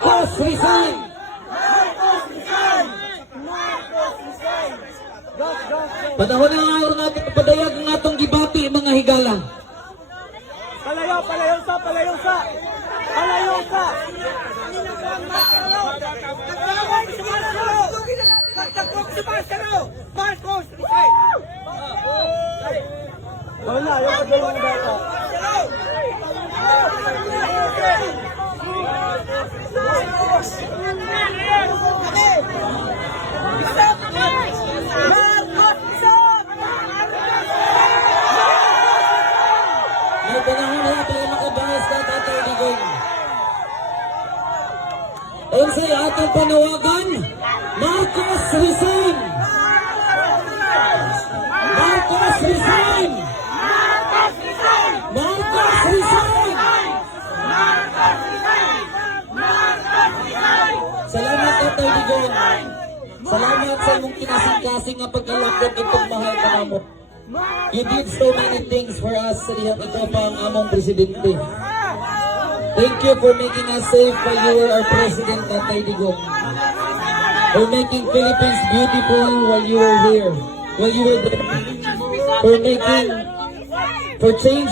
Marcos resign! Panahon na nga natin padayag ng atong gibati mga higala. Palayo sa! Marcos, resign! Wala, yung pagdawang data. May panahon na para makabahas ka, Tatay Digong. Ayon sa atong panawagan, Marcos resign! Marcos resign! Marcos resign! Salamat, Tatay Digong. Salamat sa imong kinasing-kasing nga pagkalakot itong mahal ka namo. You did so many things for us sa dihang ito pa ang among presidente. Thank you for making us safe while you were our president, Tatay Digong. For making Philippines beautiful while you were here. While you were there. For changing